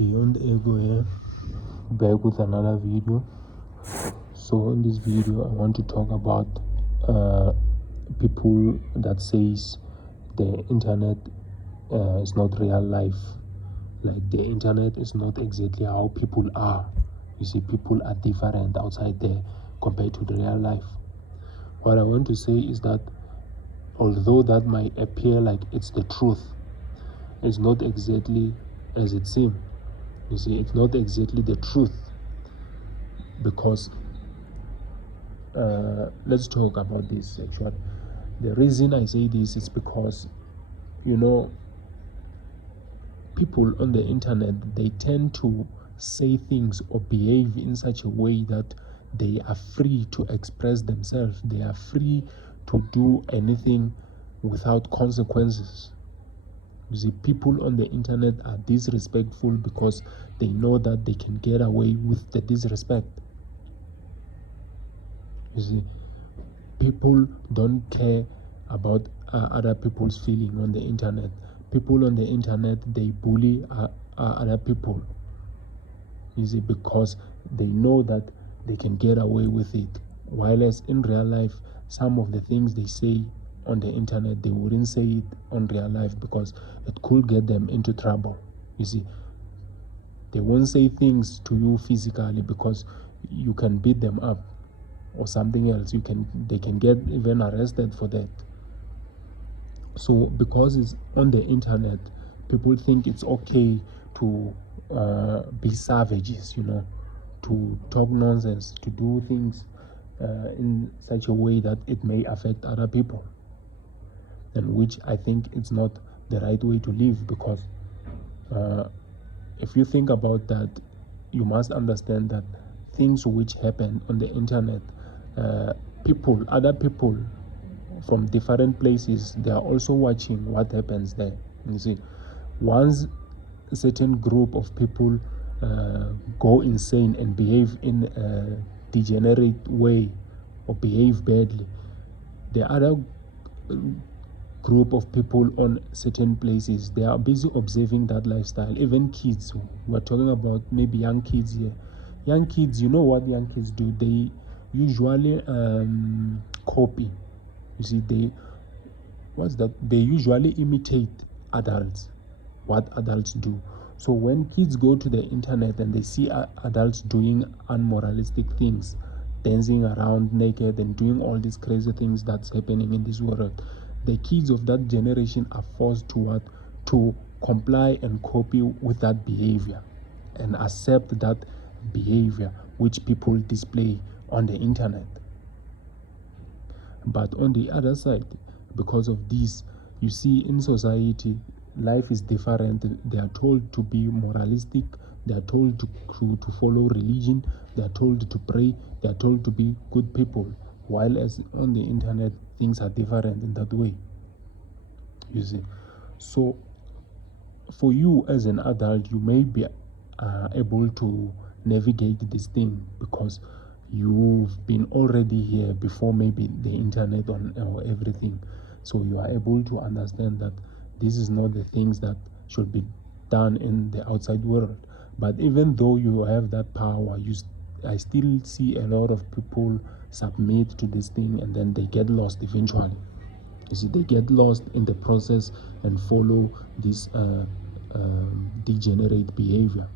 Beyond Ego here, back with another video. So in this video I want to talk about people that says the internet is not real life. Like the internet is not exactly how people are. You see, people are different outside there compared to the real life. What I want to say is that although that might appear like it's the truth, it's not exactly as it seems. You see, it's not exactly the truth, because let's talk about this actually. The reason I say this is because, people on the internet, they tend to say things or behave in such a way that they are free to express themselves. They are free to do anything without consequences. You see, people on the internet are disrespectful because they know that they can get away with the disrespect. You see, people don't care about other people's feeling on the internet. People on the internet, they bully other people. You see, because they know that they can get away with it. While as in real life, some of the things they say on the internet, they wouldn't say it on real life because it could get them into trouble. You see, they won't say things to you physically because you can beat them up or something else. They can get even arrested for that. So because it's on the internet, people think it's okay to be savages, to talk nonsense, to do things in such a way that it may affect other people, and which I think it's not the right way to live. Because if you think about that, you must understand that things which happen on the internet, other people from different places, they are also watching what happens there. You see, once a certain group of people go insane and behave in a degenerate way or behave badly, the other group of people on certain places, they are busy observing that lifestyle. Even kids, we're talking about maybe young kids here. Young kids, you know what young kids do? They usually copy. You see, they usually imitate adults, what adults do. So when kids go to the internet and they see adults doing unmoralistic things, dancing around naked and doing all these crazy things that's happening in this world, the kids of that generation are forced to comply and copy with that behavior and accept that behavior which people display on the internet. But on the other side, because of this, you see, in society, life is different. They are told to be moralistic. They are told to follow religion. They are told to pray. They are told to be good people. While as on the internet, things are different in that way. You see. So for you as an adult, you may be able to navigate this thing because you've been already here before maybe the internet or everything. So you are able to understand that this is not the things that should be done in the outside world. But even though you have that power, I still see a lot of people submit to this thing and then they get lost eventually. You see, they get lost in the process and follow this degenerate behavior.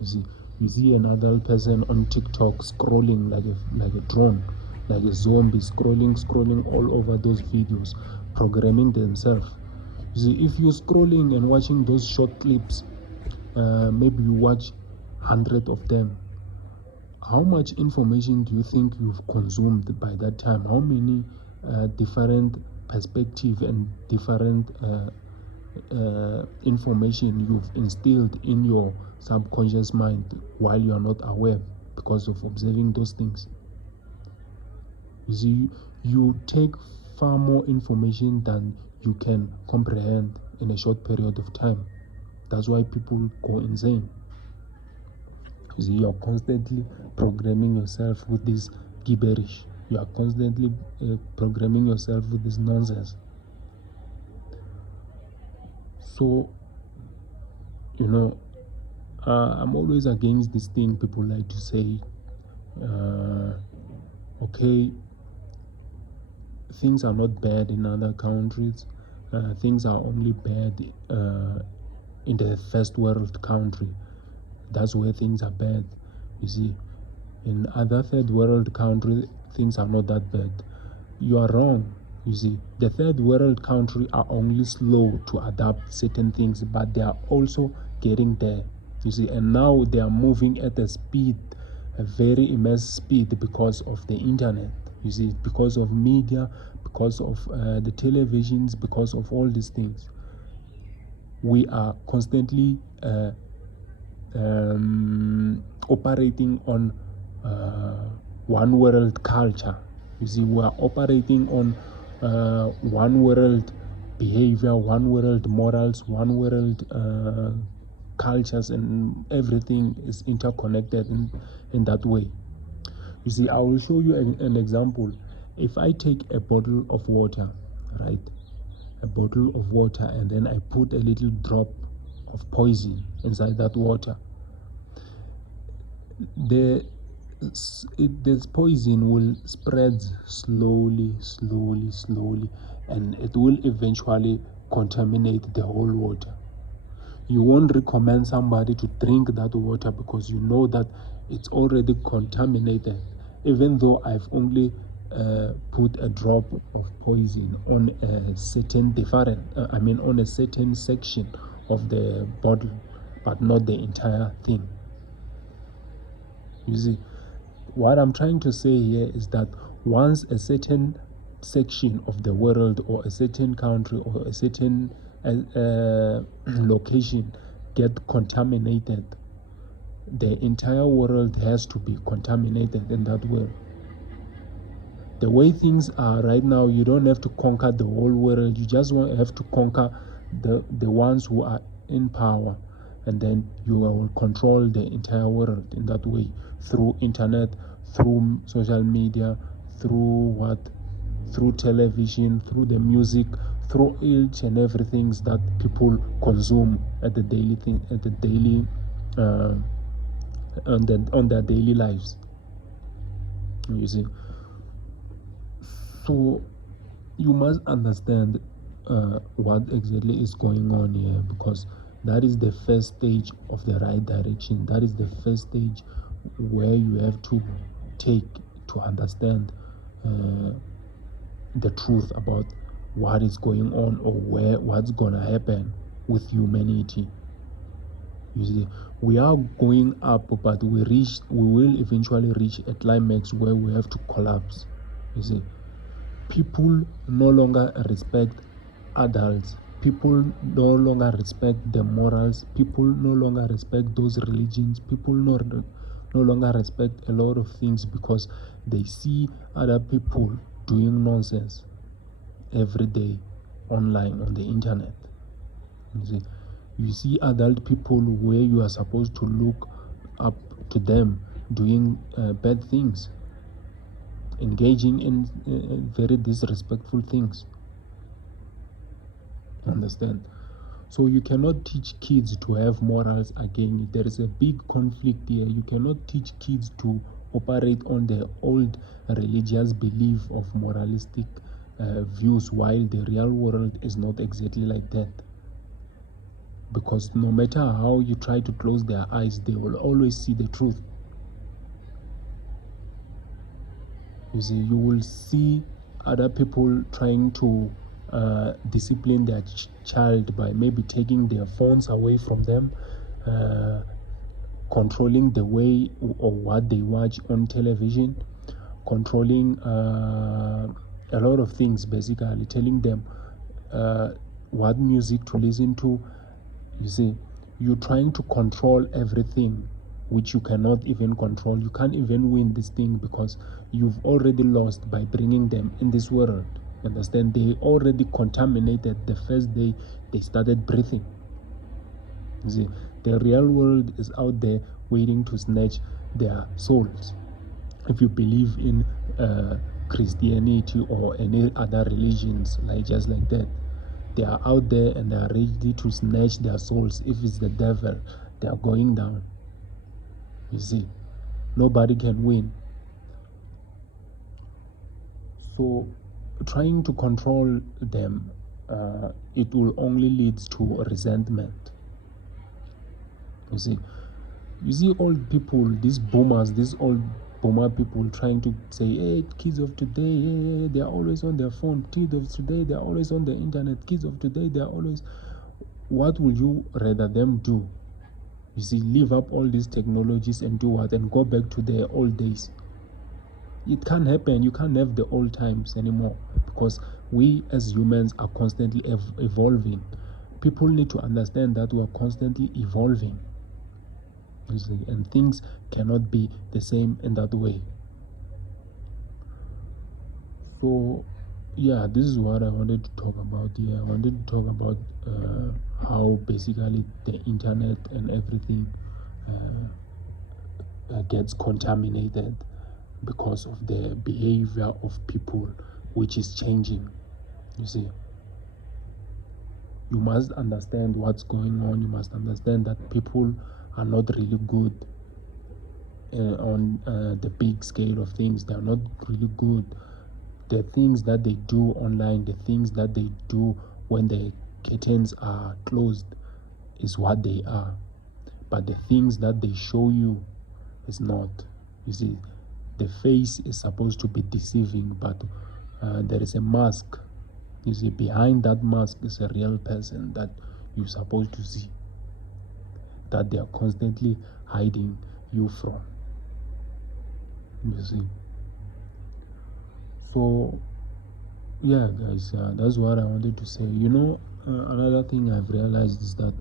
You see an adult person on TikTok scrolling like a drone, like a zombie, scrolling all over those videos, programming themselves. You see, if you're scrolling and watching those short clips, maybe you watch 100 of them, how much information do you think you've consumed by that time? How many different perspective and different information you've instilled in your subconscious mind while you are not aware because of observing those things? You see, you take far more information than you can comprehend in a short period of time. That's why people go insane. You see, you are constantly programming yourself with this gibberish. You are constantly programming yourself with this nonsense. So, I'm always against this thing people like to say, okay, things are not bad in other countries, things are only bad in the first world country. That's where things are bad. You see, in other third world countries, things are not that bad. You are wrong. You see, the third world country are only slow to adapt certain things, but they are also getting there. You see, and now they are moving at a speed, a very immense speed, because of the internet. You see, because of media, because of the televisions, because of all these things. We are constantly operating on one world culture. You see, we are operating on one world behavior, one world morals, one world cultures, and everything is interconnected in that way. You see, I will show you an example. If I take a bottle of water, right, a bottle of water, and then I put a little drop of poison inside that water, this poison will spread slowly, and it will eventually contaminate the whole water. You won't recommend somebody to drink that water because you know that it's already contaminated, even though I've only put a drop of poison on a certain on a certain section of the bottle, but not the entire thing. You see, what I'm trying to say here is that once a certain section of the world, or a certain country, or a certain location get contaminated, the entire world has to be contaminated in that way. The way things are right now, you don't have to conquer the whole world. You just have to conquer the ones who are in power, and then you will control the entire world in that way, through internet, through social media, through television, through the music, through each and everything that people consume at the daily thing, at the daily on their daily lives. You see, so you must understand what exactly is going on here, because that is the first stage of the right direction. That is the first stage where you have to take to understand the truth about what is going on, or what's gonna happen with humanity. You see, we are going up, but we will eventually reach a climax where we have to collapse. You see, people no longer respect adults. People no longer respect the morals. People no longer respect those religions. People no longer respect a lot of things, because they see other people doing nonsense every day online on the internet. You see adult people where you are supposed to look up to them doing bad things, engaging in very disrespectful things. Understand? So you cannot teach kids to have morals again. There is a big conflict here. You cannot teach kids to operate on the old religious belief of moralistic views, while the real world is not exactly like that. Because no matter how you try to close their eyes, they will always see the truth. You see, you will see other people trying to discipline their child by maybe taking their phones away from them, controlling the way or what they watch on television, controlling a lot of things, basically telling them what music to listen to. You see, you're trying to control everything which you cannot even control. You can't even win this thing, because you've already lost by bringing them in this world. Understand? They already contaminated the first day they started breathing. You see, the real world is out there waiting to snatch their souls. If you believe in Christianity or any other religions, just like that, they are out there and they are ready to snatch their souls. If it's the devil, they are going down. You see, nobody can win. So trying to control them, it will only lead to resentment. You see old people, these boomers, these old boomer people trying to say, hey, kids of today, hey, they are always on their phone. Kids of today, they are always on the internet. Kids of today, they are always... What will you rather them do? You see, leave up all these technologies and do what? And go back to their old days. It can't happen. You can't have the old times anymore, because we as humans are constantly evolving. People need to understand that we are constantly evolving. You see, and things cannot be the same in that way. So yeah, this is what I wanted to talk about here. I wanted to talk about how basically the internet and everything gets contaminated because of the behavior of people, which is changing. You see, you must understand what's going on. You must understand that people are not really good on the big scale of things. They are not really good. The things that they do online, the things that they do when the curtains are closed is what they are. But the things that they show you is not. You see, the face is supposed to be deceiving, but there is a mask. You see, behind that mask is a real person that you're supposed to see, that they are constantly hiding you from. You see. So yeah, guys, that's what I wanted to say. You know, another thing I've realized is that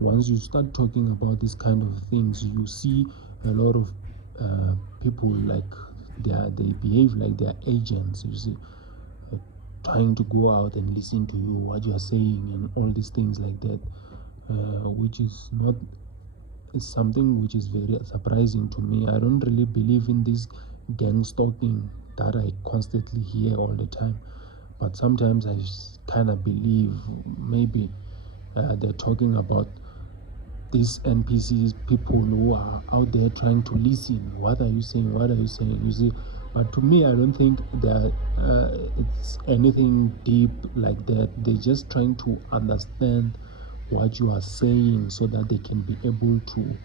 once you start talking about these kind of things, you see a lot of people like they behave like they're agents. You see, trying to go out and listen to you, what you are saying, and all these things like that, which is not... It's something which is very surprising to me. I don't really believe in this gang stalking that I constantly hear all the time, but sometimes I kind of believe maybe they're talking about these NPCs, people who are out there trying to listen. What are you saying? What are you saying? You see, but to me, I don't think that it's anything deep like that. They're just trying to understand what you are saying so that they can be able to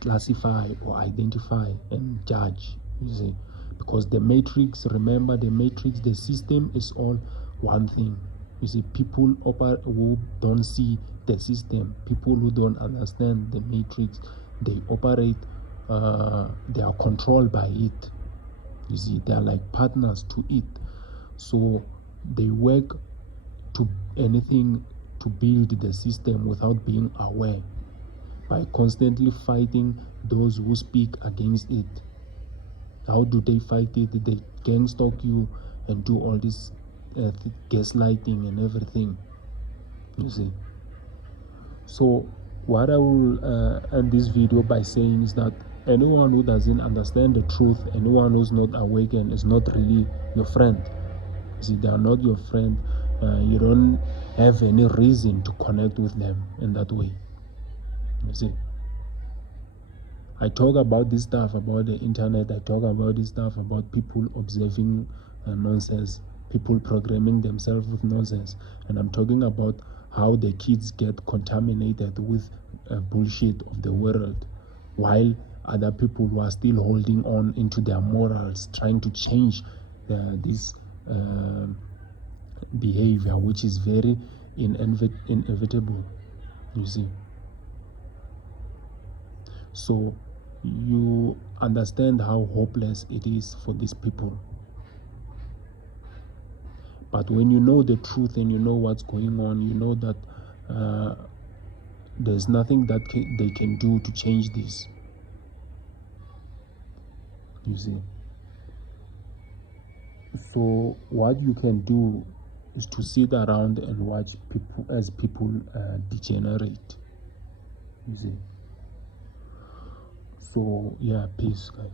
classify or identify and judge. You see, because the matrix, remember, the matrix, the system is all one thing. You see, people who don't see the system, people who don't understand the matrix, they operate, they are controlled by it. You see, they are like partners to it. So they work to anything to build the system without being aware, by constantly fighting those who speak against it. How do they fight it? They gang stalk you and do all this gaslighting and everything. You see. So what I will end this video by saying is that anyone who doesn't understand the truth, anyone who's not awakened, is not really your friend. See, they are not your friend. You don't have any reason to connect with them in that way. You see, I talk about this stuff about the internet. I talk about this stuff about people observing nonsense, people programming themselves with nonsense, and I'm talking about how the kids get contaminated with bullshit of the world, while other people who are still holding on into their morals, trying to change this behavior, which is very inevitable. You see. So you understand how hopeless it is for these people. But when you know the truth and you know what's going on, you know that there's nothing that they can do to change this. You see. So what you can do is to sit around and watch people as people degenerate. You see. So yeah, peace, guys.